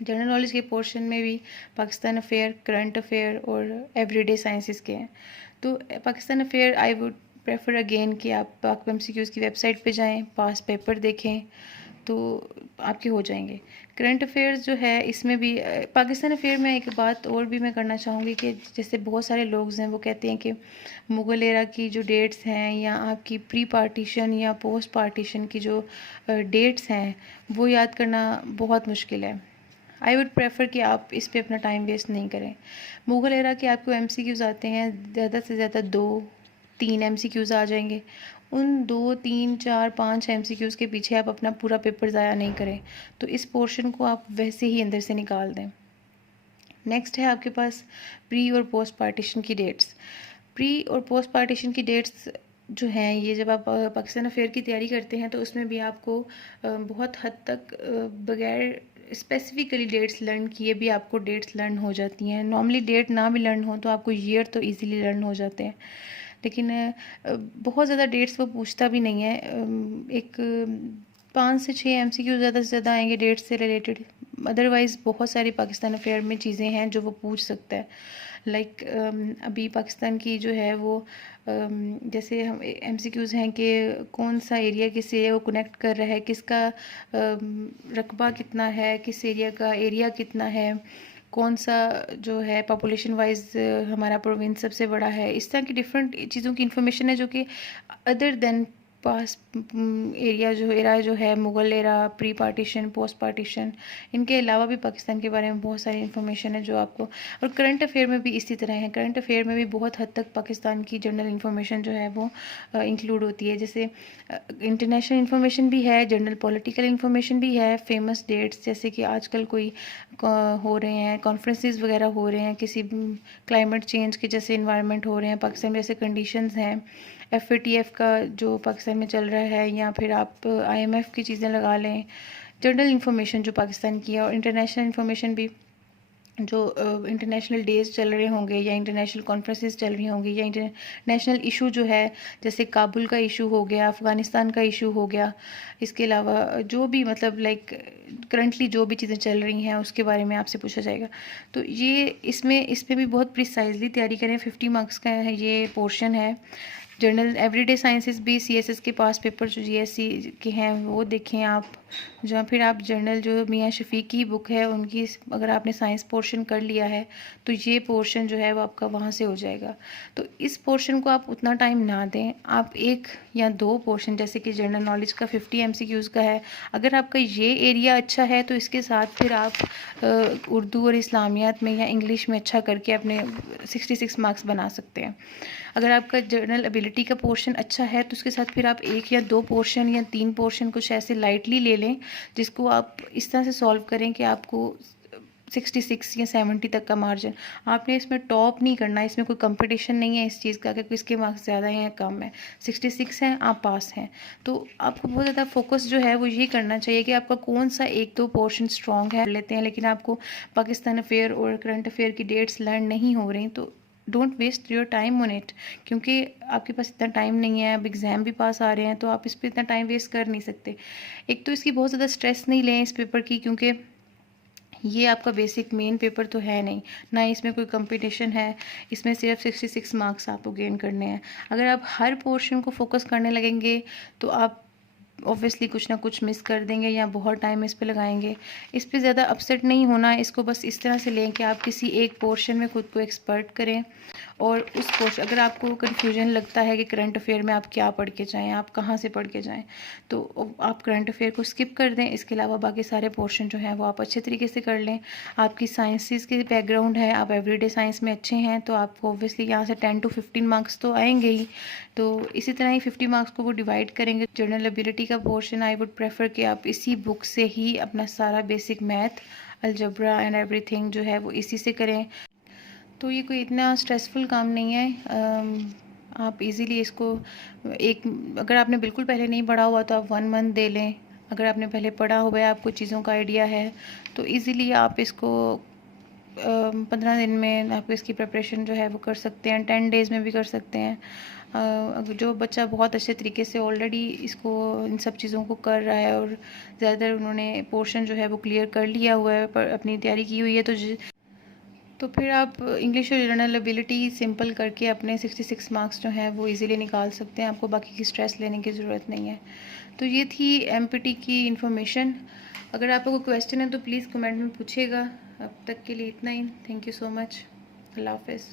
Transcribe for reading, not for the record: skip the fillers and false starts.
General knowledge के portion में भी पाकिस्तान अफेयर, करंट अफेयर और एवरीडे साइंसेस के हैं। तो Pakistan affair I would prefer again कि आप पाक एमसीक्यूज़ की वेबसाइट पे जाएं, पास पेपर देखें तो आपके हो जाएंगे। करंट अफेयर्स जो है इसमें भी पाकिस्तान अफेयर में एक बात और भी मैं करना चाहूँगी कि जैसे बहुत सारे लोग हैं वो कहते हैं कि मुग़ल एरा की जो डेट्स हैं या आपकी प्री पार्टीशन या पोस्ट पार्टीशन की जो डेट्स हैं वो याद करना बहुत मुश्किल है। आई वुड प्रेफर कि आप इस पे अपना टाइम वेस्ट नहीं करें। मुग़ल एरा के आपको एमसीक्यूज़ आते हैं ज़्यादा से ज़्यादा 2-3 एमसीक्यूज़ आ जाएंगे। उन 2-3-4-5 एमसीक्यूज़ के पीछे आप अपना पूरा पेपर ज़ाया नहीं करें, तो इस पोर्शन को आप वैसे ही अंदर से निकाल दें। नेक्स्ट है आपके पास प्री और पोस्ट पार्टीशन की डेट्स। प्री और पोस्ट पार्टीशन की डेट्स जो हैं ये जब आप पाकिस्तान अफेयर की तैयारी करते हैं तो उसमें भी आपको बहुत हद तक बगैर स्पेसिफिकली डेट्स लर्न किए भी आपको डेट्स लर्न हो जाती हैं। नॉर्मली डेट ना भी लर्न हो तो आपको ईयर तो इजीली लर्न हो जाते हैं, लेकिन बहुत ज़्यादा डेट्स वो पूछता भी नहीं है। एक 5 से 6 एमसीक्यू ज़्यादा से ज़्यादा आएंगे डेट्स से रिलेटेड। अदरवाइज़ बहुत सारी पाकिस्तान अफेयर में चीज़ें हैं जो वो पूछ सकता है। लाइक अभी पाकिस्तान की जो है वो जैसे हम एमसीक्यूज़ हैं कि कौन सा एरिया किस एरिया को कनेक्ट कर रहा है, किसका रकबा कितना है, किस एरिया का एरिया कितना है, कौन सा जो है पॉपुलेशन वाइज हमारा प्रोविंस सबसे बड़ा है। इस तरह की डिफरेंट चीज़ों की इन्फॉर्मेशन है जो कि अदर देन पास एरा जो है Mughal era, pre partition, post partition, इनके अलावा भी पाकिस्तान के बारे में बहुत सारी इन्फॉर्मेशन है जो आपको। और करंट अफेयर में भी इसी तरह है। करंट अफेयर में भी बहुत हद तक पाकिस्तान की जनरल इन्फॉर्मेशन जो है वो इंक्लूड होती है। जैसे इंटरनेशनल इन्फॉर्मेशन भी है, जनरल पॉलिटिकल इन्फॉर्मेशन भी है, फेमस डेट्स जैसे कि आजकल कोई हो रहे हैं कॉन्फ्रेंसेस वगैरह हो रहे हैं, किसी क्लाइमेट चेंज के जैसे इन्वायरमेंट हो रहे हैं पाकिस्तान में, जैसे कंडीशंस हैं, FATF का जो पाकिस्तान में चल रहा है, या फिर आप IMF की चीज़ें लगा लें। जनरल इन्फॉर्मेशन जो पाकिस्तान की है, और इंटरनेशनल इन्फॉर्मेशन भी जो इंटरनेशनल डेज़ चल रहे होंगे या इंटरनेशनल कॉन्फ्रेंसेस चल रही होंगी या इंटरनेशनल इशू जो है जैसे काबुल का इशू हो गया, अफ़गानिस्तान का इशू हो गया, इसके अलावा जो भी मतलब लाइक करंटली जो भी चीज़ें चल रही हैं उसके बारे में आपसे पूछा जाएगा। तो ये इसमें भी बहुत प्रिसाइजली तैयारी करें। 50 मार्क्स का है ये पोर्शन है। जनरल एवरीडे साइंसेस भी CSS के पास पेपर जो GSC के हैं वो देखें आप, जहाँ फिर आप जनरल जो मियाँ शफ़ीक की बुक है उनकी अगर आपने साइंस पोर्शन कर लिया है तो ये पोर्शन जो है वो आपका वहाँ से हो जाएगा। तो इस पोर्शन को आप उतना टाइम ना दें, आप 1 या 2 पोर्शन जैसे कि जनरल नॉलेज का 50 MCQs का है, अगर आपका ये एरिया अच्छा है तो इसके साथ फिर आप उर्दू और इस्लामियात में या इंग्लिश में अच्छा करके अपने 66 मार्क्स बना सकते हैं। अगर आपका जनरल एबिलिटी का पोर्शन अच्छा है तो उसके साथ फिर आप 1 या 2 पोर्शन या 3 पोर्शन कुछ ऐसे लाइटली ले लें जिसको आप इस तरह से सॉल्व करें कि आपको 66 या 70 तक का मार्जिन। आपने इसमें टॉप नहीं करना, इसमें कोई कंपटीशन नहीं है इस चीज़ का कि किसके मार्क्स ज़्यादा हैं या कम है। 66 हैं, आप पास हैं। तो आपको बहुत ज़्यादा फोकस जो है वो यही करना चाहिए कि आपका कौन सा 1-2 पोर्शन स्ट्रॉन्ग है लेते हैं, लेकिन आपको पाकिस्तान अफेयर और करंट अफेयर की डेट्स लर्न नहीं हो रही तो don't waste your time on it, क्योंकि आपके पास इतना टाइम नहीं है। अब एग्ज़ाम भी पास आ रहे हैं तो आप इस पर इतना टाइम वेस्ट कर नहीं सकते। एक तो इसकी बहुत ज़्यादा स्ट्रेस नहीं लें इस पेपर की, क्योंकि ये आपका बेसिक मेन पेपर तो है नहीं, ना इसमें कोई कंपटीशन है। इसमें सिर्फ 66 मार्क्स आपको गेन करने हैं। अगर आप हर पोर्शन को फोकस करने लगेंगे तो आप ऑब्वियसली कुछ ना कुछ मिस कर देंगे या बहुत टाइम इस पे लगाएंगे। इस पे ज़्यादा अपसेट नहीं होना, इसको बस इस तरह से लें कि आप किसी एक पोर्शन में खुद को एक्सपर्ट करें, और उस पोर्शन अगर आपको कन्फ्यूजन लगता है कि करंट अफेयर में आप क्या पढ़ के जाएँ, आप कहाँ से पढ़ के जाएँ, तो आप करंट अफेयर को स्किप कर दें। इसके अलावा बाकी सारे पोर्शन जो हैं वो आप अच्छे तरीके से कर लें। आपकी साइंसेस की बैकग्राउंड है, आप एवरीडे साइंस में अच्छे हैं तो आपको ऑब्वियसली यहाँ से 10 to 15 मार्क्स तो आएंगे ही। तो इसी तरह ही 50 मार्क्स को वो डिवाइड करेंगे। जनरल एबिलिटी का पोर्शन आई वुड प्रेफर कि आप इसी बुक से ही अपना सारा basic math, algebra and everything जो है वो इसी से करें। तो ये कोई इतना स्ट्रेसफुल काम नहीं है। आप इजीली इसको अगर आपने बिल्कुल पहले नहीं पढ़ा हुआ तो आप 1 मंथ दे लें। अगर आपने पहले पढ़ा हुआ है, आपको चीज़ों का आइडिया है, तो इजीली आप इसको 15 दिन में आप इसकी प्रिपरेशन जो है वो कर सकते हैं, 10 डेज़ में भी कर सकते हैं। जो बच्चा बहुत अच्छे तरीके से ऑलरेडी इसको इन सब चीज़ों को कर रहा है और ज़्यादातर उन्होंने पोर्शन जो है वो क्लियर कर लिया हुआ है, पर अपनी तैयारी की हुई है, तो फिर आप इंग्लिश और जनरल एबिलिटी सिंपल करके अपने 66 मार्क्स जो हैं वो इजीली निकाल सकते हैं। आपको बाकी की स्ट्रेस लेने की ज़रूरत नहीं है। तो ये थी एमपीटी की इन्फॉर्मेशन। अगर आपको कोई क्वेश्चन है तो प्लीज़ कमेंट में पूछिएगा। अब तक के लिए इतना ही। Thank you so much. अल्लाह हाफ़िज़।